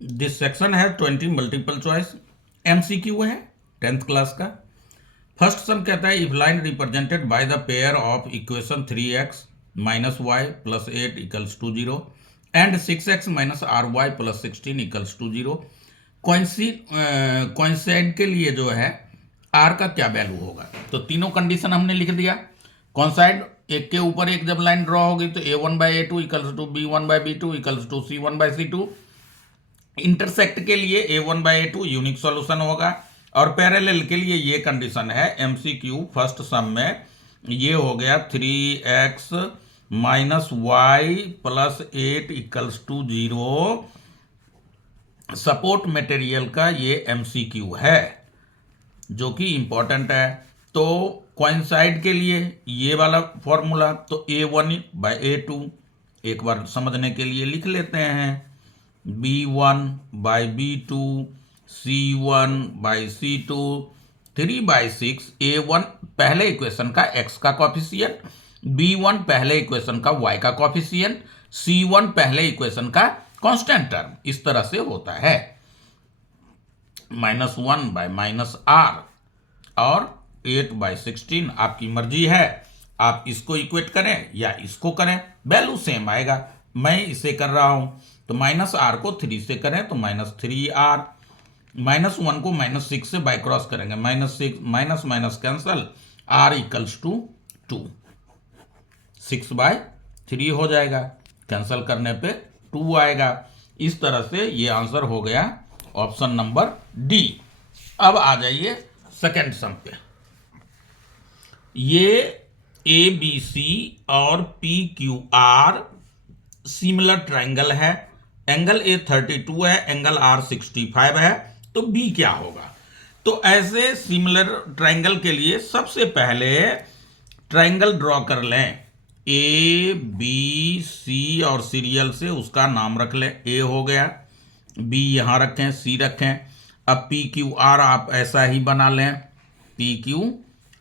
This section है 20 multiple choice MCQ है 10th class का। फर्स्ट सम कहता है if line represented by the pair of equation 3x minus y plus 8 equals to 0 and 6x minus r y plus 16 equals to 0, coincide के लिए जो है r का क्या वैल्यू होगा। तो तीनों कंडीशन हमने लिख दिया। कोइंसाइड एक के ऊपर एक जब लाइन ड्रॉ होगी तो a1 by a2 equals to b1 by b2 equals to c1 by c2। Intersect के लिए a1 by a2 unique solution होगा और पैरेलल के लिए ये कंडीशन है एमसीक्यू फर्स्ट सम में ये हो गया 3x minus y plus 8 equals to 0। Support material का ये एमसीक्यू है जो कि इंपॉर्टेंट है। तो कोइंसाइड के लिए ये वाला फॉर्मूला तो a1 बाई a2 एक बार समझने के लिए लिख लेते हैं, b1 by b2 c1 by c2 3 by 6 a1 पहले इक्वेशन का x का कॉफिशिएंट, b1 पहले इक्वेशन का y का कॉफिशिएंट, c1 पहले इक्वेशन का कांस्टेंट टर्म। इस तरह से होता है -1 बाई माइनस आर और 8 बाई 16 आपकी मर्जी है, आप इसको इक्वेट करें या इसको करें, वैल्यू सेम आएगा। मैं इसे कर रहा हूं तो माइनस आर को 3 से करें तो -3r, -1 को -6 से बाय क्रॉस करेंगे -6 minus minus cancel, r equals to 2, 6 by 3 हो जाएगा, कैंसल करने पे 2 आएगा। इस तरह से ये आंसर हो गया ऑप्शन नंबर डी। अब आ जाइए सेकेंड सम पे। ये ए बी सी और P Q are similar triangle है, एंगल ए 32 है, एंगल आर 65 है, तो बी क्या होगा। तो ऐसे सिमिलर ट्राइंगल के लिए सबसे पहले ट्राइंगल ड्रॉ कर लें, ए बी सी और सीरियल से उसका नाम रख लें, ए हो गया, बी यहाँ रखें, सी रखें। अब पी क्यू आर आप ऐसा ही बना लें, पी क्यू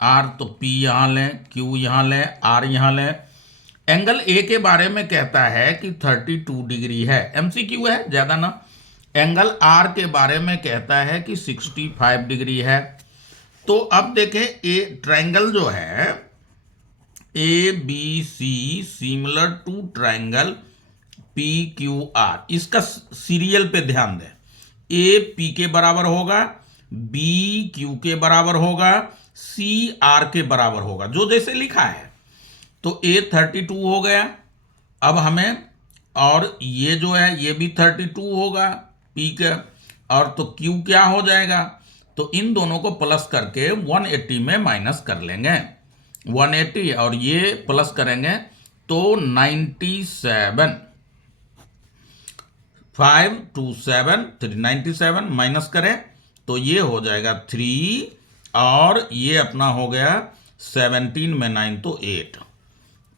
आर, तो पी यहाँ लें, क्यू यहाँ लें, आर यहाँ लें। एंगल ए के बारे में कहता है कि 32 डिग्री है, एमसीक्यू है ज़्यादा ना। एंगल आर के बारे में कहता है कि 65 डिग्री है। तो अब देखें ए ट्राइंगल जो है A B C similar to triangle P Q R, इसका सीरियल पे ध्यान दें, ए पी के बराबर होगा, बी क्यू के बराबर होगा, सी आर के बराबर होगा, जो जैसे लिखा है। तो ए 32 हो गया, अब हमें, और ये जो है ये भी 32 होगा पी का, और तो क्यू क्या हो जाएगा, तो इन दोनों को प्लस करके 180 में माइनस कर लेंगे, 180 और ये प्लस करेंगे तो 97, 5 2 7 397 माइनस करें तो ये हो जाएगा 3 और ये अपना हो गया 17 में 9 तो 8।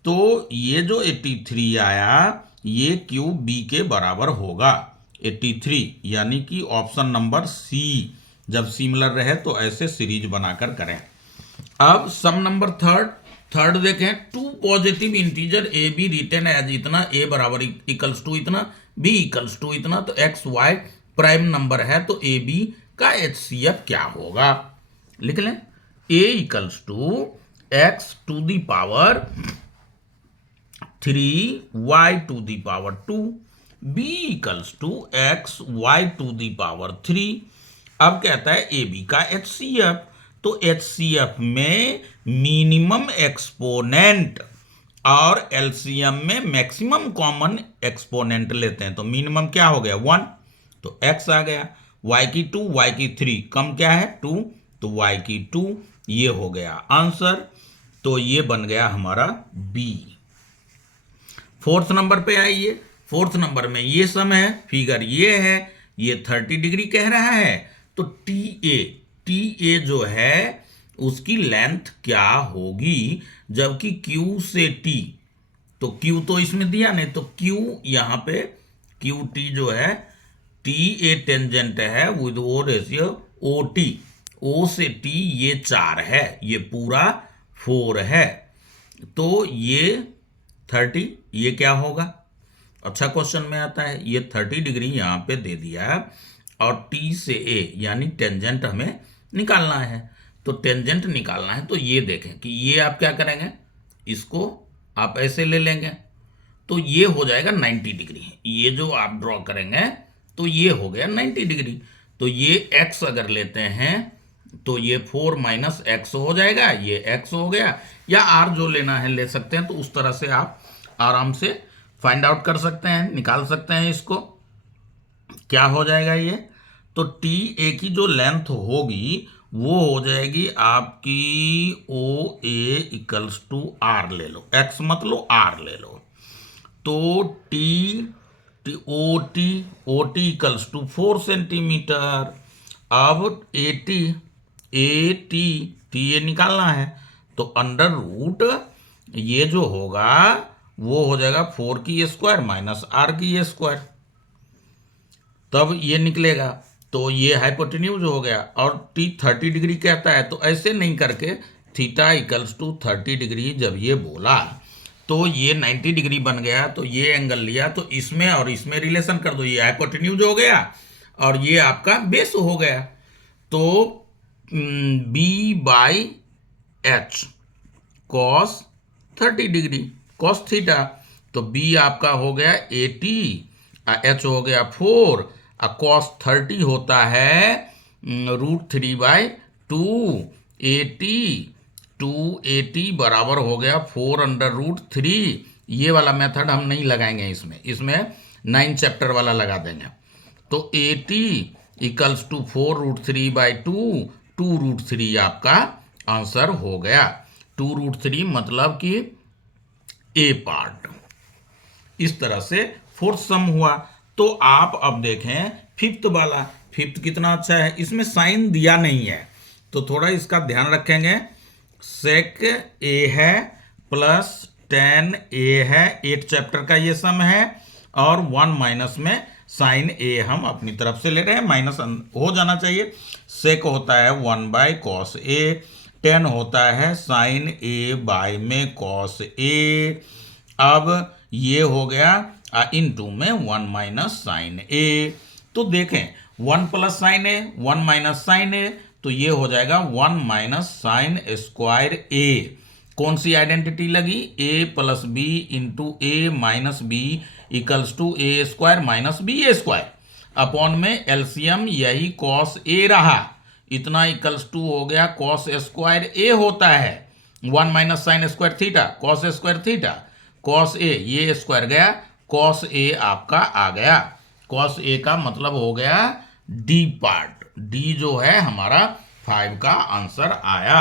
तो ये जो 83 आया ये क्यू बी के बराबर होगा 83, यानी कि ऑप्शन नंबर सी। जब सिमिलर रहे तो ऐसे सीरीज बनाकर करें। अब सम नंबर थर्ड देखें, two positive integer a b written as इतना, ए बराबर इक्वल्स टू इतना, बी इक्वल्स टू इतना, तो एक्स वाई प्राइम नंबर है, तो ए बी का HCF क्या होगा। लिख लें, A equals to X to the power 3 Y to the power 2, B equals to X Y to the power 3। अब कहता है ए बी का HCF, तो HCF में मिनिमम एक्सपोनेंट और LCM में मैक्सिमम कॉमन एक्सपोनेंट लेते हैं, तो मिनिमम क्या हो गया 1, तो x आ गया, y की 2 y की 3, कम क्या है 2, तो y की 2, ये हो गया आंसर। तो ये बन गया हमारा B। फोर्थ नंबर पे आइए। फोर्थ नंबर में ये सम है, फिगर ये है, ये 30 डिग्री कह रहा है, तो टी ए जो है उसकी लेंथ क्या होगी, जबकि Q से T, तो Q तो इसमें दिया नहीं, तो Q यहाँ पे QT जो है, TA टेंजेंट है with O ratio OT, O से T ये 4 है, ये पूरा 4 है, तो ये 30, ये क्या होगा अच्छा क्वेश्चन में आता है। ये 30 डिग्री यहाँ पे दे दिया है और टी से ए यानी टेंजेंट हमें निकालना है। तो टेंजेंट निकालना है तो ये देखें कि ये आप क्या करेंगे, इसको आप ऐसे ले लेंगे तो ये हो जाएगा 90 डिग्री। ये जो आप ड्रॉ करेंगे तो ये हो गया 90 डिग्री। तो ये x अगर लेते हैं तो ये 4 माइनस एक्स हो जाएगा, ये x हो गया, या r जो लेना है ले सकते हैं। तो उस तरह से आप आराम से फाइंड आउट कर सकते हैं, निकाल सकते हैं इसको। क्या हो जाएगा ये, तो टी ए की जो लेंथ होगी वो हो जाएगी आपकी O A equals to r ले लो, एक्स मत लो आर ले लो। तो T O T equals to 4 centimetre. अब ए टी ये निकालना है तो अंडर रूट ये जो होगा वो हो जाएगा 4 की स्क्वायर माइनस आर की स्क्वायर, तब ये निकलेगा। तो ये हाइपोटेन्यूज हो गया। और टी 30 डिग्री कहता है तो ऐसे नहीं करके थीटा इक्वल्स टू 30 डिग्री जब ये बोला तो ये 90 डिग्री बन गया। तो ये एंगल लिया तो इसमें और इसमें रिलेशन कर दो, ये हाइपोटेन्यूज हो गया और ये आपका बेस हो गया। तो b by h cos 30 degree cos theta, तो बी आपका हो गया 80, एच हो गया 4, कॉस 30 होता है √3/2, 280 बराबर हो गया 4√3। ये वाला मेथड हम नहीं लगाएंगे इसमें 9 चैप्टर वाला लगा देंगे। तो 80 इक्वल्स टू 4√3/2, 2√3 आपका आंसर हो गया। 2√3 मतलब कि ए पार्ट। इस तरह से फोर्थ सम हुआ। तो आप अब देखें फिफ्थ वाला, फिफ्थ कितना अच्छा है, इसमें साइन दिया नहीं है तो थोड़ा इसका ध्यान रखेंगे। सेक ए है प्लस 10 ए है, 8 चैप्टर का ये सम है, और 1 माइनस में साइन ए हम अपनी तरफ से ले रहे हैं, माइनस हो जाना चाहिए। सेक होता है 1/cos ए, 10 होता है साइन ए बाय में कॉस ए। अब ये हो गया इनटू में 1 माइनस साइन ए। तो देखें 1 प्लस साइन ए 1 माइनस साइन ए, तो ये हो जाएगा 1 माइनस साइन स्क्वायर ए। कौन सी आइडेंटिटी लगी, A plus B into A minus B equals to A square minus B A square, upon में एलसीएम यही कॉस ए रहा, इतना इक्वल्स टू हो गया कॉस स्क्वायर ए होता है 1 minus sine square theta cos square theta, cos A ये square गया, कॉस ए आपका आ गया। कॉस ए का मतलब हो गया डी पार्ट, डी जो है हमारा 5 का आंसर आया।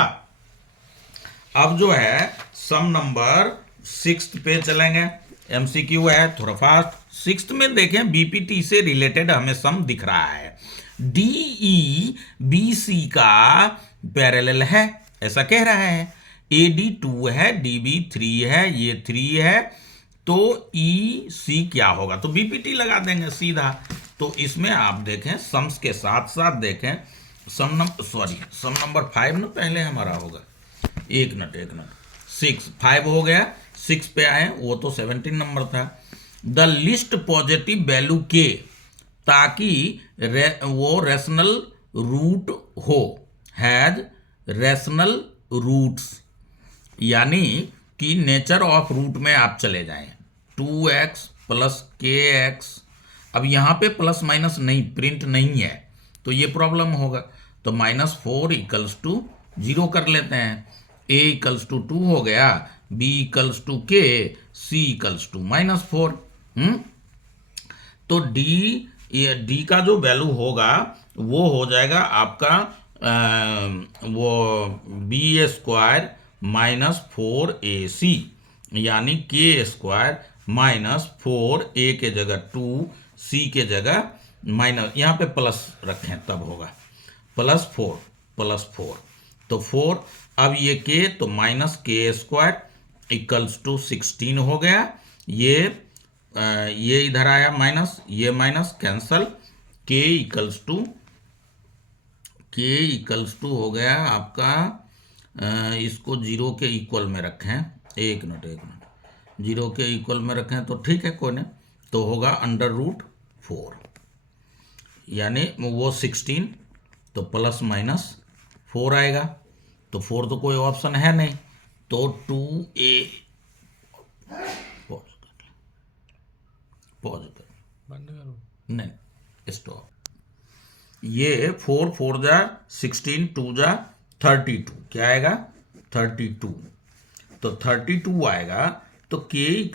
अब जो है सम नंबर 6 पे चलेंगे, एमसीक्यू है थोड़ा फास्ट। 6 में देखें बीपीटी से रिलेटेड हमें सम दिख रहा है, डीई बीसी का पैरेलल है ऐसा कह रहा है, एडी 2 है, डीबी 3 है, ये 3 है, तो ई सी क्या होगा, तो बीपीटी लगा देंगे सीधा। तो इसमें आप देखें सम्स के साथ साथ देखें सम नंबर 5 ना पहले हमारा होगा, एक मिनट 5 हो गया, 6 पे आए, वो तो 17 नंबर था। द लिस्ट पॉजिटिव वैल्यू के, ताकि वो रैशनल रूट हो, हैज रैशनल रूट्स, यानी कि नेचर ऑफ रूट में आप चले जाएं 2x प्लस kx। अब यहाँ पे प्लस माइनस नहीं प्रिंट नहीं है तो ये प्रॉब्लम होगा। तो -4 इक्वल्स टू 0 कर लेते हैं, a इक्वल्स टू 2 हो गया, b equals to k, c equals to -4। तो d का जो वैल्यू होगा वो हो जाएगा आपका वो b स्क्वायर -4ac, यानी k स्क्वायर -4a के जगह 2, c के जगह माइनस, यहाँ पे प्लस रखें तब होगा +4 तो 4। अब ये k तो -k² इक्वल्स टू 16 हो गया। ये इधर आया माइनस, ये minus cancel, k equals to हो गया आपका, इसको 0 के इक्वल में रखें, एक मिनट 0 के इक्वल में रखें तो ठीक है कोई नहीं, तो होगा √4, यानी वो 16 तो ±4 आएगा। तो 4 तो कोई ऑप्शन है नहीं, तो 2A पॉज कर बंद करो। नहीं स्टॉप। ये 4 4 जा 16, 2 जा 32, क्या आएगा 32। तो 32 आएगा, तो k =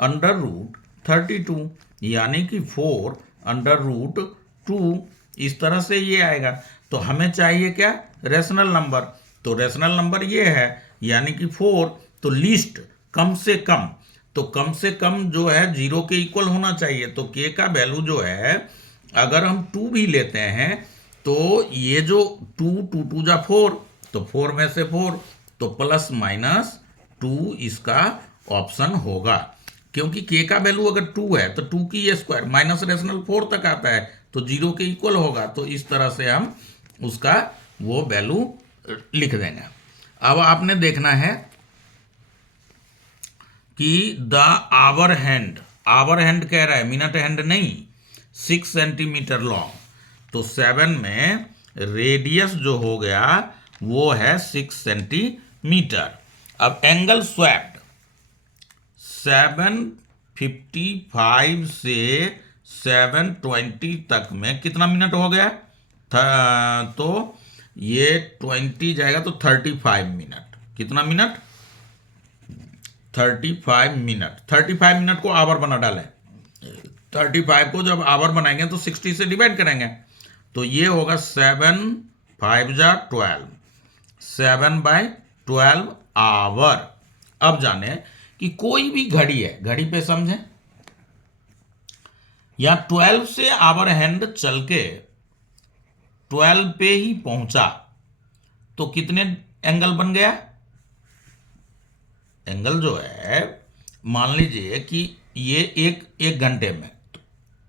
√32, यानी कि 4 √2। इस तरह से ये आएगा। तो हमें चाहिए क्या, रेशनल नंबर। तो रेशनल नंबर ये है, यानी कि 4, तो लीस्ट कम से कम, तो कम से कम जो है 0 के इक्वल होना चाहिए। तो k का वैल्यू जो है, अगर हम 2 भी लेते हैं तो ये जो 2 2 2 जा 4, तो 4 में से 4, तो ±2 इसका ऑप्शन होगा। क्योंकि k का वैल्यू अगर 2 है तो 2 की स्क्वायर माइनस रेशनल 4 तक आता है, तो 0 के इक्वल होगा। तो इस तरह से हम उसका वो वैल्यू लिख देंगे। अब आपने देखना है कि द आवर हैंड कह रहा है, मिनट हैंड नहीं, 6 सेंटीमीटर लॉन्ग। तो 7 में रेडियस जो हो गया वो है 6 सेंटीमीटर। अब एंगल स्वैप्ड 7:55 से 7:20 तक में कितना मिनट हो गया, तो ये 20 जाएगा तो 35 मिनट। कितना मिनट, 35 मिनट। 35 मिनट को आवर बना डालें। 35 को जब आवर बनाएंगे तो 60 से डिवाइड करेंगे, तो ये होगा 7 5 जा 12, 7/12 आवर। अब जाने कि कोई भी घड़ी है, घड़ी पे समझें, या 12 से आवर हैंड चल के 12 पे ही पहुंचा, तो कितने एंगल बन गया। एंगल जो है, मान लीजिए कि ये एक घंटे में,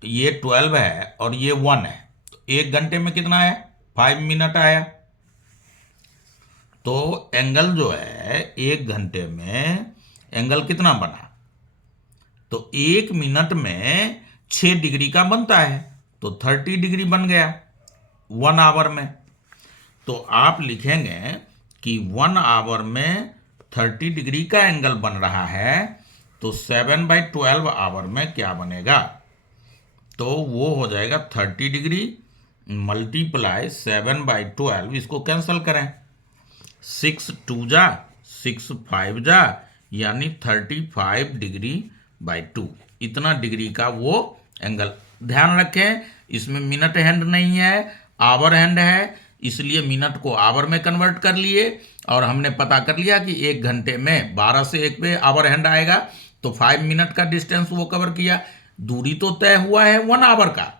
ये 12 है और ये 1 है, तो 1 घंटे में कितना है, 5 मिनट आया। तो एंगल जो है 1 घंटे में एंगल कितना बना, तो 1 मिनट में 6 डिग्री का बनता है, तो 30 डिग्री बन गया 1 आवर में। तो आप लिखेंगे कि 1 आवर में 30 डिग्री का एंगल बन रहा है, तो 7/12 आवर में क्या बनेगा, तो वो हो जाएगा 30 डिग्री मल्टीप्लाई 7/12। इसको कैंसिल करें, 6 2 जा 6 5 जा, यानी 35 डिग्री बाई 2, इतना डिग्री का वो एंगल। ध्यान रखें इसमें मिनट हैंड नहीं है, आवर हैंड है, इसलिए मिनट को आवर में कन्वर्ट कर लिए। और हमने पता कर लिया कि 1 घंटे में 12 से 1 पे आवर हैंड आएगा, तो 5 मिनट का डिस्टेंस वो कवर किया। दूरी तो तय हुआ है 1 आवर का,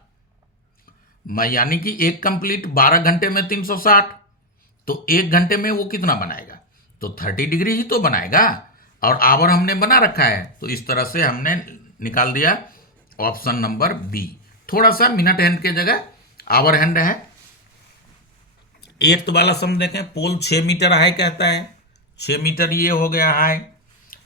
यानी कि 1 कंप्लीट 12 घंटे में 360, तो 1 घंटे में वो कितना बनाएगा, तो 30 डिग्री ही तो बनाएगा, और आवर हमने बना रखा है। तो इस तरह से हमने निकाल दिया ऑप्शन नंबर बी। थोड़ा सा मिनट हैंड के जगह आवर हैंड है। 8th वाला सम देखें, पोल 6 मीटर हाई कहता है, 6 मीटर ये हो गया हाई।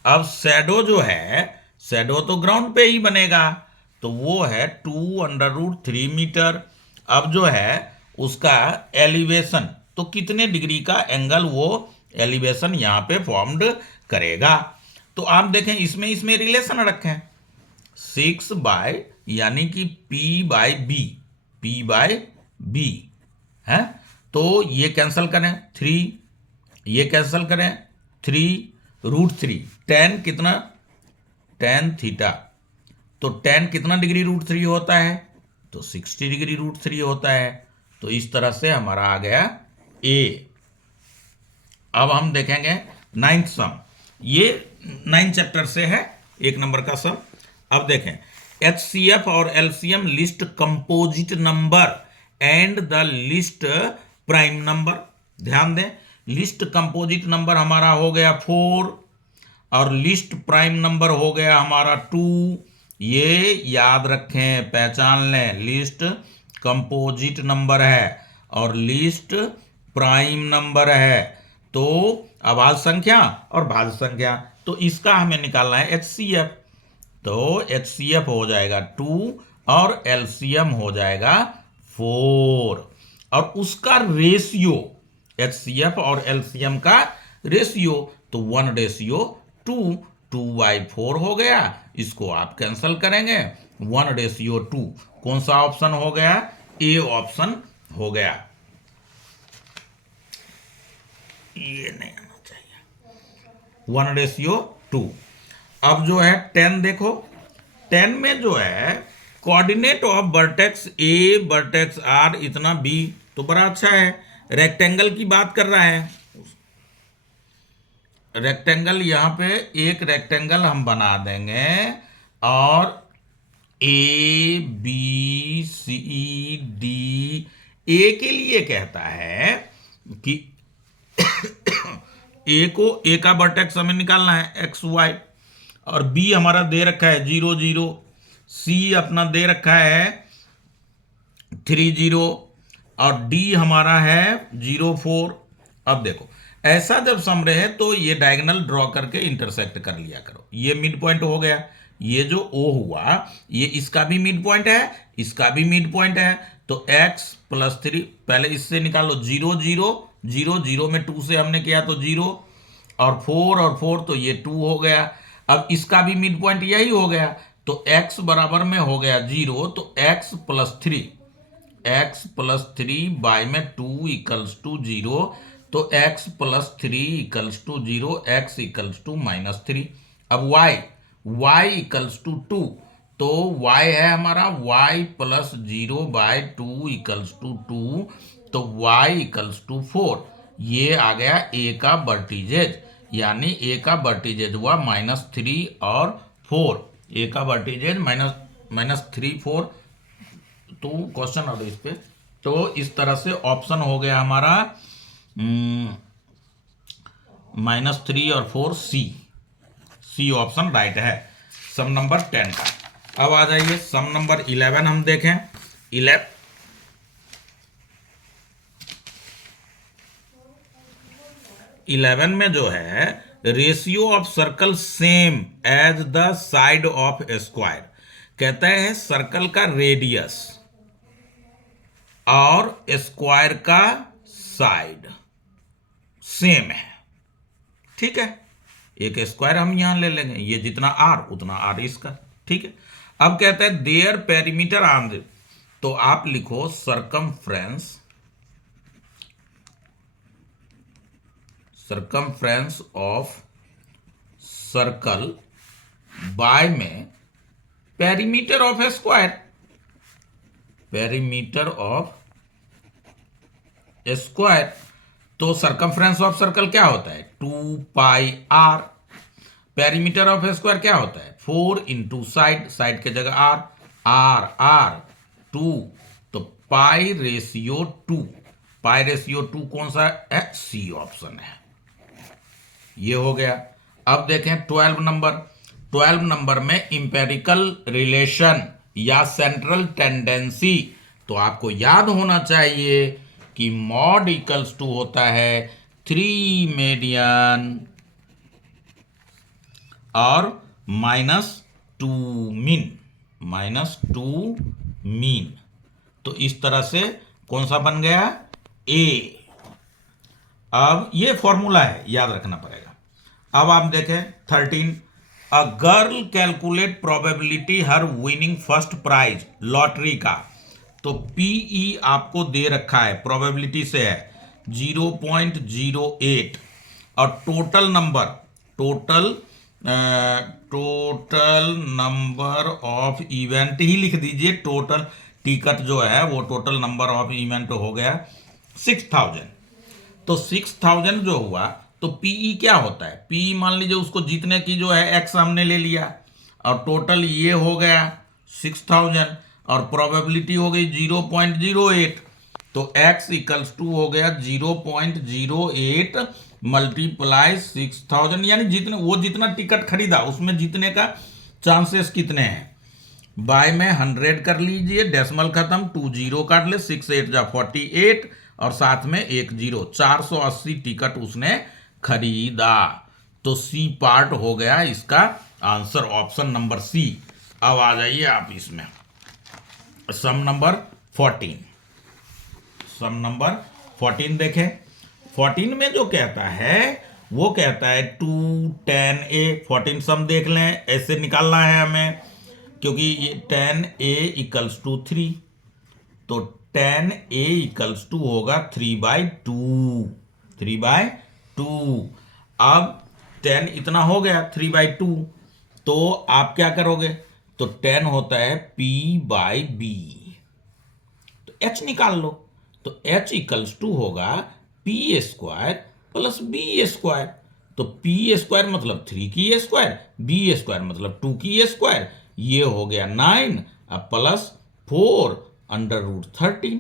अब शैडो जो है, शैडो तो ग्राउंड पे ही बनेगा, तो वो है 2√3 मीटर। अब जो है उसका एलिवेशन, तो कितने डिग्री का एंगल वो एलिवेशन यहाँ पे फॉर्म्ड करेगा। तो आप देखें इसमें रिलेशन रखें, 6 बाय यानी कि P बाय बी है, तो ये कैंसिल करें 3, ये कैंसिल करें 3√3, tan कितना, tan थीटा, तो tan कितना डिग्री √3 होता है, तो 60 डिग्री √3 होता है। तो इस तरह से हमारा आ गया ए। अब हम देखेंगे 9th सम, ये 9 चैप्टर से है, 1 नंबर का सम। अब देखें, HCF और LCM list composite number and the list prime number. ध्यान दें, लिस्ट कंपोजिट नंबर हमारा हो गया 4 और लिस्ट प्राइम नंबर हो गया हमारा 2। ये याद रखें, पहचान लें, लिस्ट कंपोजिट नंबर है और लिस्ट प्राइम नंबर है। तो अभाज्य संख्या और भाज्य संख्या, तो इसका हमें निकालना है HCF। तो HCF हो जाएगा 2 और LCM हो जाएगा 4, और उसका रेशियो HCF और LCM का रेशियो तो 1:2, 2/4 हो गया। इसको आप कैंसिल करेंगे, 1:2 कौन सा ऑप्शन हो गया? ए ऑप्शन हो गया। ये नहीं आना चाहिए, 1:2। अब जो है 10 देखो, 10 में जो है coordinate of vertex A vertex are इतना बी, तो बड़ा अच्छा है। रेक्टेंगल की बात कर रहा है, रेक्टेंगल यहां पे एक रेक्टेंगल हम बना देंगे और ए बी सी डी, ए के लिए कहता है कि ए का वर्टेक्स हमें निकालना है एक्स वाई, और बी हमारा दे रखा है 0 0, सी अपना दे रखा है 3 0, और डी हमारा है 0 4। अब देखो ऐसा जब सम रहे तो ये डायगोनल ड्रॉ करके इंटरसेक्ट कर लिया करो। ये मिड पॉइंट हो गया, ये जो ओ हुआ ये इसका भी मिड पॉइंट है, इसका भी मिड पॉइंट है, तो x + 3 पहले इससे निकालो 0 0 0 0 में 2 से हमने किया तो 0, और 4 तो ये 2 हो गया। अब इसका भी मिड पॉइंट यही हो गया, तो x बराबर में हो गया 0, तो x + 3 बाय में 2 = 0, तो x + 3 = 0, x = -3। अब y = 2, तो y है हमारा y + 0/2 = 2, तो y = 4। ये आ गया a का वर्टिजेज, यानी a का वर्टिजेज हुआ -3 और 4, a का वर्टिजेज -3 4। तो क्वेश्चन आ इस पे, तो इस तरह से ऑप्शन हो गया हमारा -3 और 4, सी ऑप्शन राइट है सम नंबर 10 का। अब आ जाइए सम नंबर 11 हम देखें। 11 में जो है ratio of circle same as the side of square, कहता है सर्कल का रेडियस और स्क्वायर का साइड सेम है, ठीक है। एक स्क्वायर हम यहां ले लेंगे, ये जितना आर उतना आर इसका, ठीक है। अब कहता है देयर पेरीमीटर ऑन द, तो आप लिखो सरकमफ्रेंस ऑफ सर्कल बाय में perimeter of square, perimeter of square, तो सरकमफ्रेंस ऑफ सर्कल क्या होता है 2πr, पेरीमीटर ऑफ स्क्वायर क्या होता है 4 × साइड के जगह r 2, तो π/2, π/2 कौन सा है? सी ऑप्शन है, ये हो गया। अब देखें 12 नंबर में इंपेरिकल रिलेशन या सेंट्रल टेंडेंसी, तो आपको याद होना चाहिए कि मॉड = होता है 3 मीडियन और -2 मीन, तो इस तरह से कौन सा बन गया? ए। अब ये फॉर्मूला है, याद रखना पड़ेगा। अब आप देखें 13, a girl calculate probability her winning first prize lottery का, तो पीई आपको दे रखा है, प्रोबेबिलिटी से है 0.08, और टोटल नंबर ऑफ इवेंट ही लिख दीजिए, टोटल टिकट जो है वो टोटल नंबर ऑफ इवेंट हो गया 6000। तो 6000 जो हुआ, तो पीई क्या होता है? पीई मान लीजिए उसको जीतने की जो है एक्स हमने ले लिया, और टोटल ये हो गया 6000, और प्रोबेबिलिटी हो गई 0.08, तो x = हो गया 0.08 × 6000, यानी जितना टिकट खरीदा उसमें जीतने का चांसेस कितने हैं। बाय में 100 कर लीजिए, डेसिमल खत्म, 2 0 काट ले, 6 8 जा 48, और साथ में 1 0, 480 टिकट उसने खरीदा, तो सी पार्ट हो गया इसका आंसर ऑप्शन नंबर सी। अब आ जाइए आप इसमें सम नंबर 14। सम नंबर 14 देखें। 14 में जो कहता है वो कहता है 2tan a। 14 सम देख लें, ऐसे निकालना है हमें, क्योंकि ये tan a इक्वल्स टू 3, तो tan a इक्वल्स टू होगा 3/2। 3/2। अब tan इतना हो गया 3/2, तो आप क्या करोगे, तो tan होता है p/b, तो h निकाल लो, तो h इक्वल्स टू होगा p² प्लस b²। तो p² मतलब 3 की स्क्वायर, b² मतलब 2 की स्क्वायर, ये हो गया 9, अब प्लस 4/√13।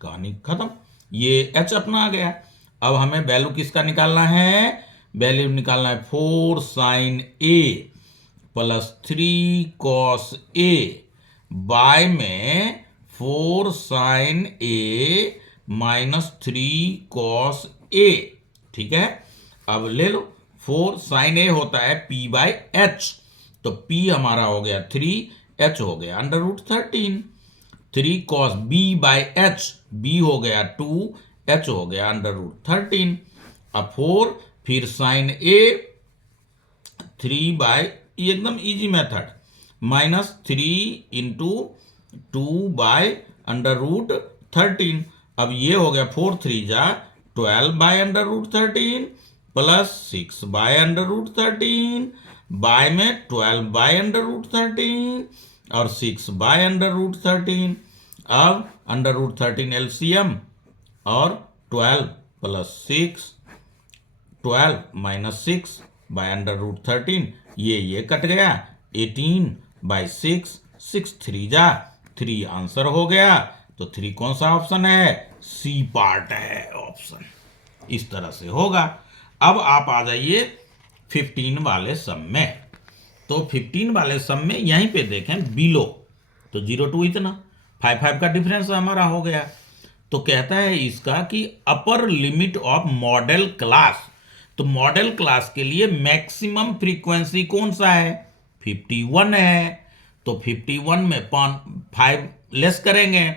कहानी खत्म। ये h अपना आ गया। अब हमें वैल्यू किसका निकालना है, वैल्यू निकालना है 4 sin a plus 3 cos a by में 4 sin a minus 3 cos a। ठीक है, अब ले लो, 4 sin a होता है p/h, तो p हमारा हो गया 3, h हो गया √13। 3 cos b/h, b हो गया 2, h हो गया √13। अब 4 फिर sin a 3 ये एकदम इजी मेथड, माइनस 3 इंटू 2/√13। अब ये हो गया 4 3 जा 12/√13 प्लस 6/√13 बाय में 12/√13 और 6/√13। अब √13 एलसीएम और 12 प्लस 6, 12 माइनस 6/√13, ये कट गया, 18/6, 6 3 जा 3 आंसर हो गया। तो 3 कौन सा ऑप्शन है, सी पार्ट है ऑप्शन। इस तरह से होगा। अब आप आ जाइए 15 वाले सम में। तो 15 वाले सम में यहीं पे देखें बिलो, तो 0 to इतना 5 5 का डिफरेंस हमारा हो गया। तो कहता है इसका कि upper limit of model class, तो मॉडल क्लास के लिए मैक्सिमम फ्रीक्वेंसी कौन सा है, 51 है। तो 51 में 5 लेस करेंगे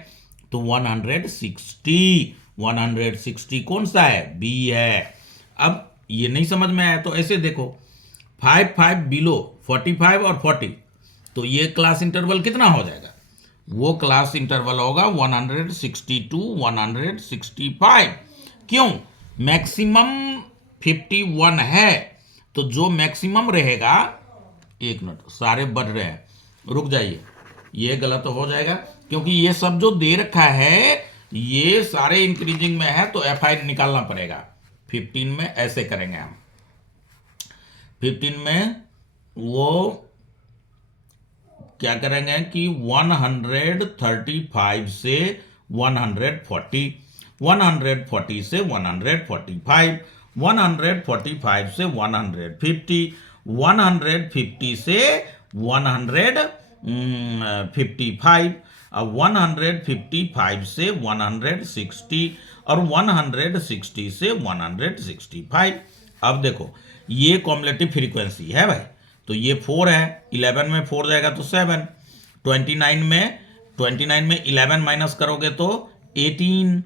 तो 160। 160 कौन सा है, बी है। अब ये नहीं समझ में आया तो ऐसे देखो, 5 5 बिलो 45 और 40, तो ये क्लास इंटरवल कितना हो जाएगा, वो क्लास इंटरवल होगा 160 to 165। क्यों, मैक्सिमम 51 है, तो जो मैक्सिमम रहेगा, एक मिनट सारे बढ़ रहे हैं, रुक जाइए, ये गलत हो जाएगा, क्योंकि ये सब जो दे रखा है ये सारे इंक्रीजिंग में है, तो एफ आई निकालना पड़ेगा। 15 में ऐसे करेंगे हम, 15 में वो क्या करेंगे कि 135 से 140, 140 से 145, 145 से 150, 150 से 155, और 155 से 160, और 160 से 165। अब देखो ये कॉम्युलेटिव फ्रीक्वेंसी है भाई, तो ये 4 है, 11 में 4 जाएगा तो 7, 29 में 11 माइनस करोगे तो 18,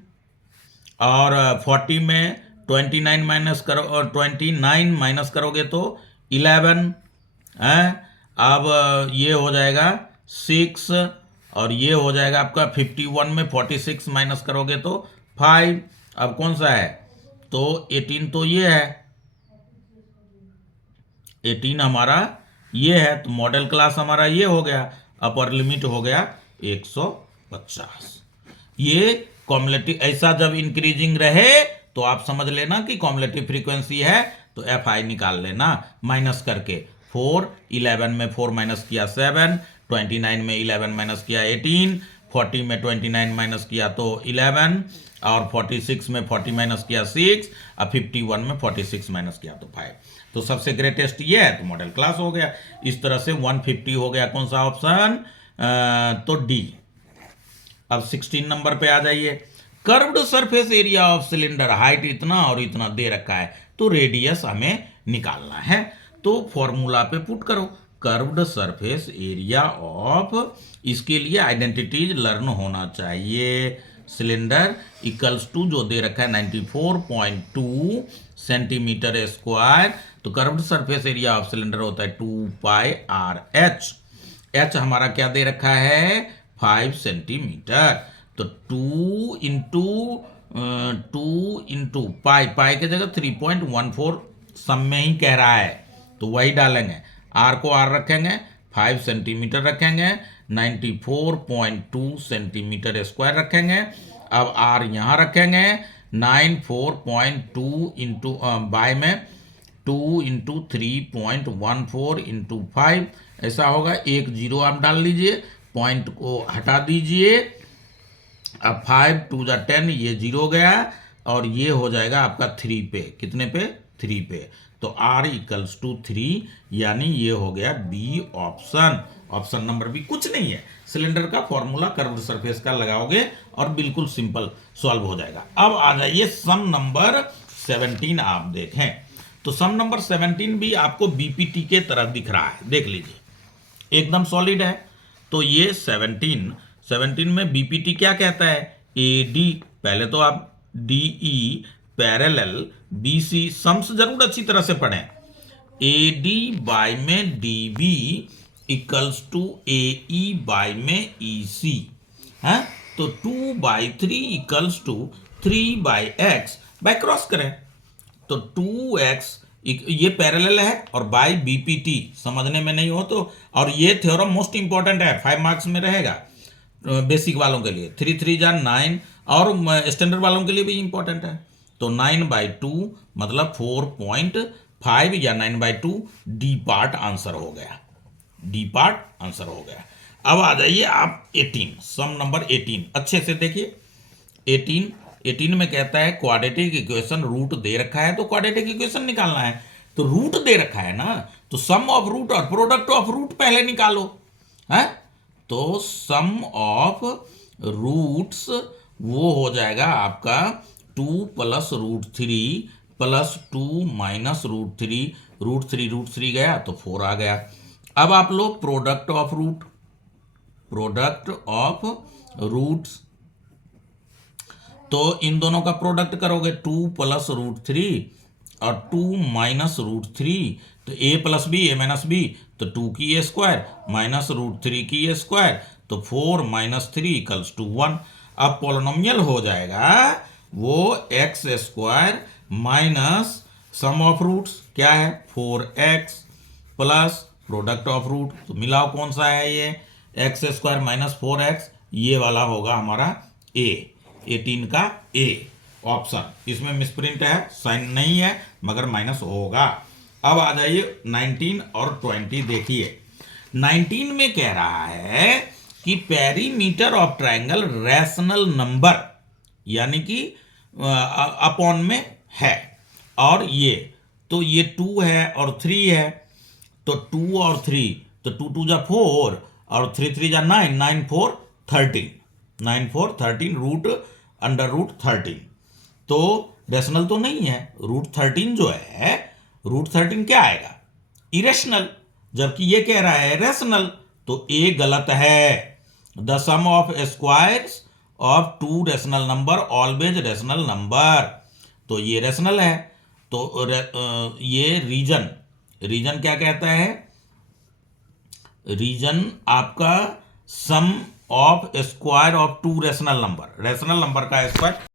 और 40 में 29 माइनस करो, और 29 माइनस करोगे तो 11 है। अब ये हो जाएगा 6, और ये हो जाएगा आपका 51 में 46 माइनस करोगे तो 5। अब कौन सा है, तो 18 तो ये है, 18 हमारा ये है, तो मॉडल क्लास हमारा ये हो गया, अपर लिमिट हो गया 150। ये कॉम्युलेटिव, ऐसा जब इंक्रीजिंग रहे तो आप समझ लेना कि कॉम्युलेटिव फ्रीक्वेंसी है, तो एफ आई निकाल लेना माइनस करके। 4, 11 में 4 माइनस किया 7, 29 में 11 माइनस किया 18, 40 में 29 माइनस किया तो 11, और 46 में 40 माइनस किया 6, और 51 में 46 माइनस किया तो 5। तो सबसे ग्रेटेस्ट ये है, तो मॉडल क्लास हो गया। इस तरह से 150 हो गया कौन सा ऑप्शन, तो डी। अब 16 नंबर पे आ जाइए। Curved surface area of cylinder, height इतना और इतना दे रखा है, तो रेडियस हमें निकालना है। तो फॉर्मूला पे पुट करो, कर्व्ड सरफेस एरिया ऑफ, इसके लिए आइडेंटिटीज लर्न होना चाहिए। सिलेंडर इक्वल्स टू जो दे रखा है 94.2 सेंटीमीटर स्क्वायर, तो curved surface area of cylinder होता है 2πr/h। h हमारा क्या दे रखा है 5 सेंटीमीटर, तो 2 इंटू पाई की जगह 3.14 सम में ही कह रहा है, तो वही डालेंगे। r को r रखेंगे, 5 सेंटीमीटर रखेंगे, 94.2 सेंटीमीटर स्क्वायर रखेंगे। अब r यहाँ रखेंगे, 94.2 इंटू बाय में 2 इंटू 3.14 इंटू 5 ऐसा होगा। एक जीरो आप डाल लीजिए, पॉइंट को हटा दीजिए। अब 5 2 जा 10, ये जीरो गया और ये हो जाएगा आपका 3 पे। कितने पे 3 पे, तो r इक्वल्स टू 3, यानी ये हो गया B option. Option number B कुछ नहीं है, सिलेंडर का फॉर्मूला कर्व्ड सरफेस का लगाओगे और बिल्कुल सिंपल सॉल्व हो जाएगा। अब आ जाइए सम नंबर 17 आप देखें, तो सम नंबर 17 भी आपको बीपीटी के तरह दिख रहा है, देख लीजिए एकदम सॉलिड है। तो ये 17 में बीपीटी क्या कहता है, एडी, पहले तो आप डीई पैरेलल बीसी, सम्स जरूर अच्छी तरह से पढ़ें। एडी बाय में DB equals to AE by में ईसी है, तो 2/3 equals to 3/x, by cross करें तो 2x, ये पैरेलल है और बाय बीपीटी समझने में नहीं हो तो, और ये थ्योरम मोस्ट इंपॉर्टेंट है, 5 मार्क्स में रहेगा बेसिक वालों के लिए। 3 3 जा 9 और स्टैंडर्ड वालों के लिए भी इंपॉर्टेंट है। तो 9/2 मतलब 4.5 या 9/2, डी पार्ट आंसर हो गया, डी पार्ट आंसर हो गया। अब आ जाइए आप 18, सम नंबर 18 अच्छे से देखिए। 18 में कहता है क्वाड्रेटिक इक्वेशन, रूट दे रखा है तो क्वाड्रेटिक इक्वेशन निकालना है, तो रूट दे रखा है ना, तो सम ऑफ रूट और प्रोडक्ट ऑफ रूट पहले निकालो है। तो सम ऑफ रूट्स वो हो जाएगा आपका 2 + √3 + 2 - √3, √3 गया तो 4 आ गया। अब आप लो प्रोडक्ट ऑफ रूट्स, तो इन दोनों का प्रोडक्ट करोगे 2 + √3 और 2 - √3, तो a + b a - b, तो 2 की स्क्वायर माइनस √3 की स्क्वायर, तो 4 - 3 = 1। अब पॉलिनोमियल हो जाएगा वो x² minus sum of roots क्या है 4x plus product of root, तो मिलाओ कौन सा है ये, x² - 4x, ये वाला होगा हमारा a, 18 का a ऑप्शन। इसमें मिसप्रिंट है, साइन नहीं है मगर माइनस होगा। अब आ जाइए 19 और 20 देखिए। 19 में कह रहा है कि perimeter of triangle rational number यानी कि अपॉन में है, और ये तो ये 2 है और 3 है, तो 2 और 3, तो 2 2 जा 4 और 3 3 जा 9, 9 4 13, 9 4 13 रूट अंडर रूट 13, तो रेशनल तो नहीं है। रूट 13 जो है, रूट 13 क्या आएगा इरेशनल, जबकि ये कह रहा है रेशनल, तो ए गलत है। The sum of squares of 2 rational number always rational number, तो ये रेशनल है। तो ये रीजन क्या कहता है, रीजन आपका sum of square of 2 rational number का स्क्वायर